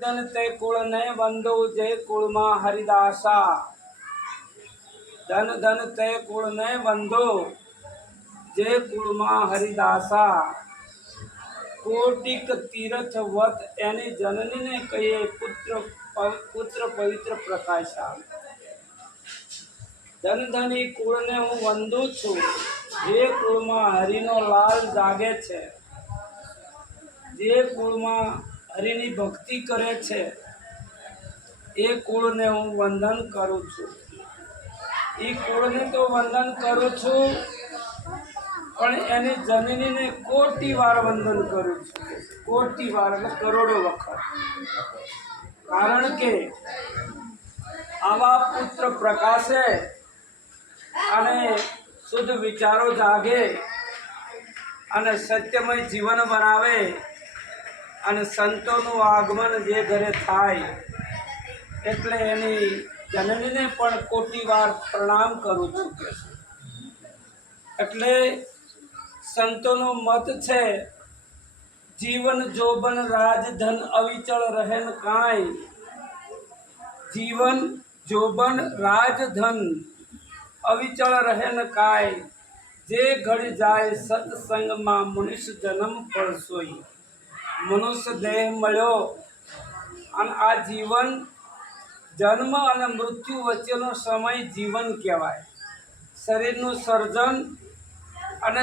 ધન તે કુળ ને બંધુ જે કુળમાં હરિદાસા। ધન ધન તે કુળ ને બંધુ જે કુળમાં હરિદાસા। કોટિક તીર્થ વત એની જનની ને કહીએ પુત્ર પવિત્ર પ્રકાશા। ધન ધની કુળ ને હું વંદુ છું, જે કુળમાં હરિનો લાલ જાગે છે, જે કુળમાં હરિની ભક્તિ કરે છે, એ કુળને હું વંદન કરું છું। એ કુળને તો વંદન કરું છું, પણ એની જનનીને કોટી વાર વંદન કરું છું। કોટી વાર એટલે કરોડો વખત। કારણ કે આવા પુત્ર પ્રકાશે અને શુદ્ધ વિચારો જાગે અને સત્યમય જીવન બનાવે અને સંતોનું આગમન જે ઘરે થાય, એટલે એની જનનીને પણ કોટી વાર પ્રણામ કરું છું। એટલે સંતોનો મત છે, જીવન જોબન રાજ ધન અવિચળ રહે ન કાંઈ। જીવન જોબન રાજ ધન અવિચળ રહે ન કાંઈ। જે ઘડી જાય સત્સંગમાં મનુષ્ય જન્મ ફળ સોઈ। મનુષ્ય દેહ મળ્યો અને આ જીવન જન્મ અને મૃત્યુ વચ્ચેનો સમય જીવન કહેવાય। શરીરનું સર્જન અને